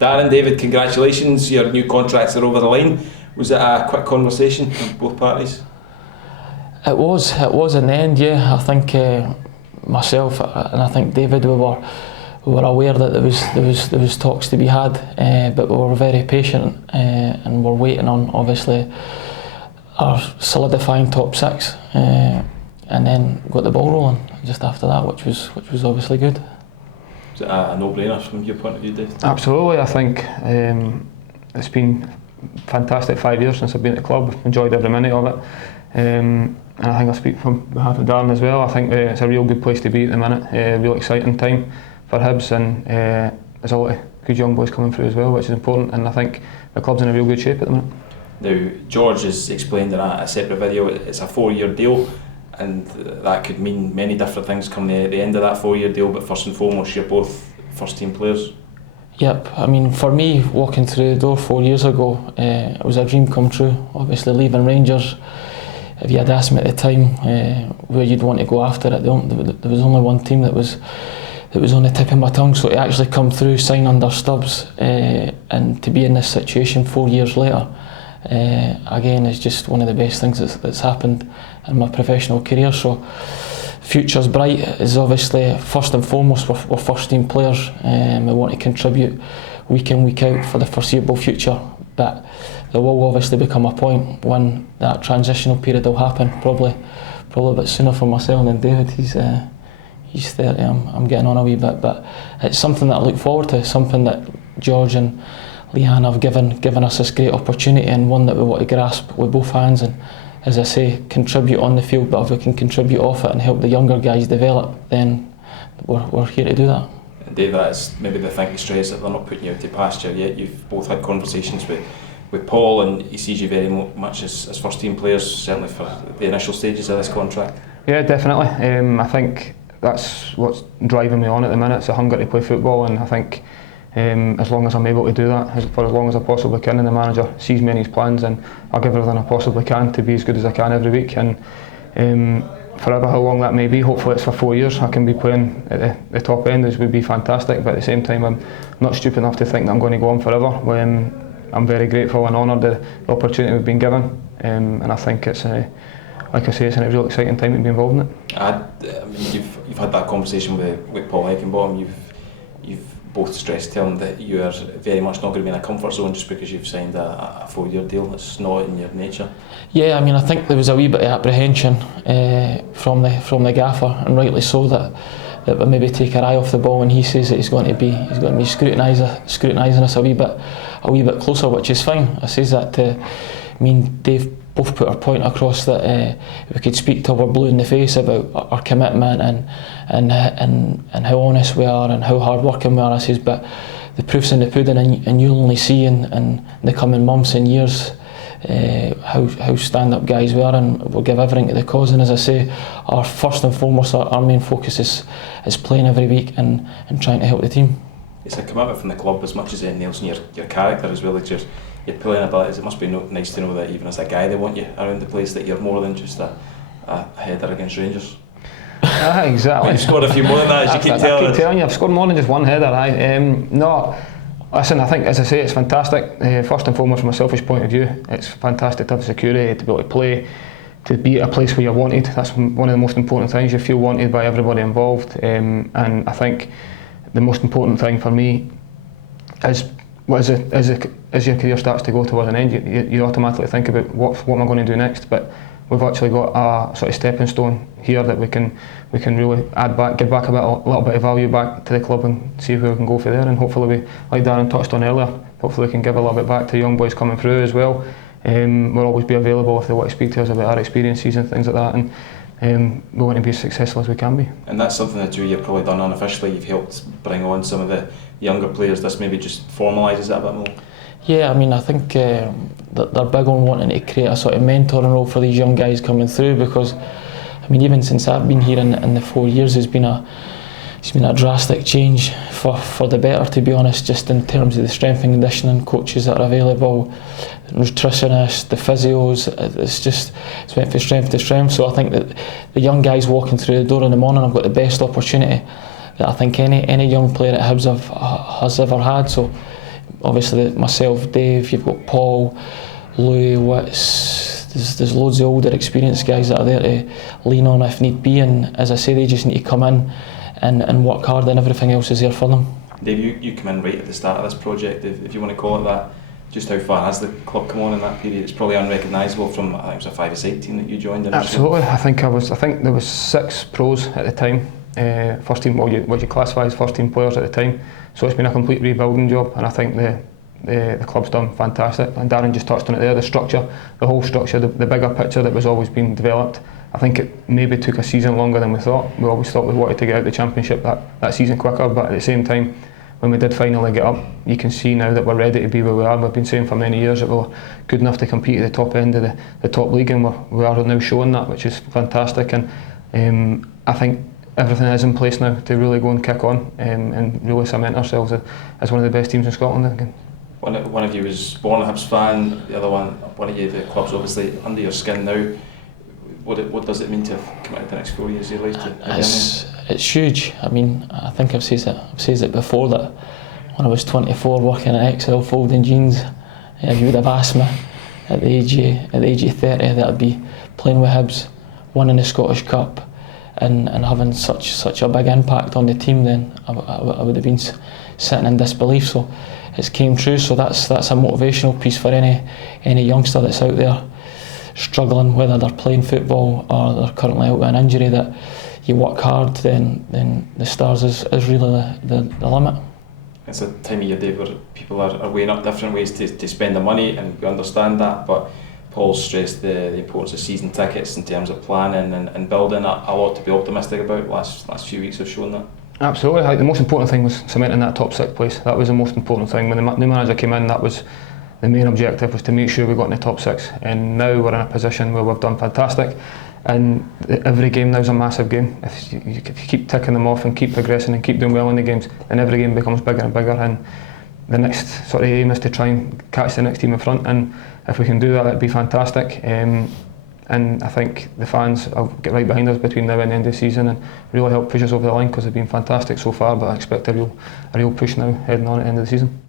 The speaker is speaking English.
Darren, David, congratulations, your new contracts are over the line. Was it a quick conversation on both parties? It was in the end, yeah. I think myself and I think David, we were aware that there was talks to be had, but we were very patient and we're waiting on obviously our solidifying top six, and then got the ball rolling just after that, which was obviously good. Is it a no-brainer from your point of view, Dave? Absolutely. I think it's been fantastic 5 years since I've been at the club. I've enjoyed every minute of it. And I think I speak from behalf of Darren as well. I think it's a real good place to be at the minute. Real exciting time for Hibs, and there's a lot of good young boys coming through as well, which is important. And I think the club's in a real good shape at the minute. Now, George has explained in a separate video it's a 4-year deal, and that could mean many different things coming at the end of that 4-year deal. But first and foremost, you're both first-team players. Yep, I mean, for me, walking through the door 4 years ago, it was a dream come true. Obviously, leaving Rangers, if you had asked me at the time where you'd want to go after it, there was only one team that was on the tip of my tongue. So to actually come through, sign under Stubbs, and to be in this situation 4 years later, again, is just one of the best things that's happened in my professional career. So future's bright. Is obviously first and foremost we're first team players. We want to contribute week in, week out for the foreseeable future, but there will obviously become a point when that transitional period will happen, probably a bit sooner for myself than David. He's 30, I'm getting on a wee bit, but it's something that I look forward to, something that George and Leanne have given us this great opportunity, and one that we want to grasp with both hands and, as I say, contribute on the field. But if we can contribute off it and help the younger guys develop, then we're here to do that. And Dave, that's maybe the thing to stress, that they're not putting you out to pasture yet. You've both had conversations with Paul, and he sees you very much as first team players, certainly for the initial stages of this contract. Yeah, definitely. I think that's what's driving me on at the minute. It's a hunger to play football, and I think as long as I'm able to do that, for as long as I possibly can, and the manager sees me in his plans, and I'll give everything I possibly can to be as good as I can every week. And forever, how long that may be, hopefully it's for 4 years. I can be playing at the top end, which would be fantastic, but at the same time I'm not stupid enough to think that I'm going to go on forever. I'm very grateful and honoured the opportunity we've been given, and I think it's like I say, it's a real exciting time to be involved in it. I mean, you've had that conversation with Paul Heckenbottom. You've both stressed to him that you are very much not going to be in a comfort zone just because you've signed a 4-year deal. It's not in your nature. Yeah, I mean, I think there was a wee bit of apprehension from the gaffer, and rightly so, that we maybe take our eye off the ball when he says that he's going to be scrutinising us a wee bit closer, which is fine. I says that to me and Dave both put our point across, that we could speak till we're blue in the face about our commitment and how honest we are and how hard working we are. I says, but the proof's in the pudding, and you'll only see in the coming months and years how stand-up guys we are, and we'll give everything to the cause. And as I say, our first and foremost, our main focus is playing every week and trying to help the team. It's a commitment from the club as much as anything else, and your character as well, like your playing abilities. It must be nice to know that even as a guy they want you around the place, that you're more than just a header against Rangers. Exactly. You've scored a few more than that, as you keep telling us. I keep telling you, I've scored more than just one header. No, listen, I think, as I say, it's fantastic. First and foremost, from a selfish point of view, it's fantastic to have security, to be able to play, to be at a place where you're wanted. That's one of the most important things. You feel wanted by everybody involved, and I think the most important thing for me is, as your career starts to go towards an end, you automatically think about what am I going to do next. But we've actually got a sort of stepping stone here that we can really add back, give back a little bit of value back to the club, and see where we can go for there. And hopefully, like Darren touched on earlier, hopefully we can give a little bit back to young boys coming through as well. We'll always be available if they want to speak to us about our experiences and things like that, and we want to be as successful as we can be. And that's something that you've probably done unofficially. You've helped bring on some of the younger players. This maybe just formalises it a bit more. Yeah, I mean, I think that they're big on wanting to create a sort of mentoring role for these young guys coming through, because I mean, even since I've been here in the 4 years, it's been a drastic change for the better, to be honest, just in terms of the strength and conditioning coaches that are available, the nutritionists, the physios. It's went from strength to strength. So I think that the young guys walking through the door in the morning have got the best opportunity that I think any young player at Hibs has ever had. So obviously myself, Dave, you've got Paul, Louis, Witts, there's loads of older experienced guys that are there to lean on if need be, and as I say, they just need to come in and work hard, and everything else is there for them. Dave, you come in right at the start of this project, if you want to call it that. Just how far has the club come on in that period? It's probably unrecognisable from, I think it was a 5-a-side team that you joined initially. Absolutely, I think there was 6 pros at the time, first team, what you classify as first team players at the time, so it's been a complete rebuilding job, and I think the club's done fantastic, and Darren just touched on it there, the structure, the whole structure, the bigger picture that was always being developed. I think it maybe took a season longer than we thought. We always thought we wanted to get out the Championship that season quicker, but at the same time, when we did finally get up, you can see now that we're ready to be where we are. We've been saying for many years that we're good enough to compete at the top end of the top league, and we are now showing that, which is fantastic. And I think everything is in place now to really go and kick on, and really cement ourselves as one of the best teams in Scotland again. One of you was born a Hibs fan, the other one of you, the club's obviously under your skin now. What does it mean to have committed the next 4 years of your life to It's huge. I mean, I think I've said it before, that when I was 24 working at XL folding jeans, if you would have asked me at the age of 30 that I'd be playing with Hibs, winning the Scottish Cup and having such a big impact on the team, then I would have been sitting in disbelief. So it's came true, so that's a motivational piece for any youngster that's out there struggling, whether they're playing football or they're currently out with an injury, that you work hard, then the stars is really the limit. It's a time of year, Dave, where people are weighing up different ways to spend the money, and we understand that, but Paul stressed the importance of season tickets in terms of planning and building a lot to be optimistic about. Last few weeks have shown that. Absolutely, the most important thing was cementing that top 6 place. That was the most important thing. When the new manager came in, that was the main objective, was to make sure we got in the top 6, and now we're in a position where we've done fantastic, and every game now is a massive game. If you keep ticking them off and keep progressing and keep doing well in the games, then every game becomes bigger and bigger, and the next sort of aim is to try and catch the next team in front, and if we can do that, that'd be fantastic. And I think the fans will get right behind us between now and the end of the season and really help push us over the line, because they've been fantastic so far, but I expect a real push now heading on at the end of the season.